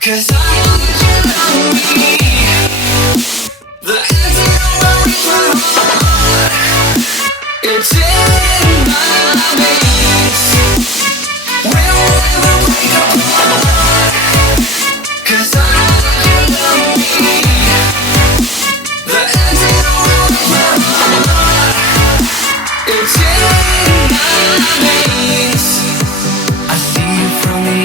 'Cause I need you to me. The answer always my heart. It's in my veins. We'll never break apart. 'Cause I need you to me. The answer always my heart. It's in my veins. I see you from the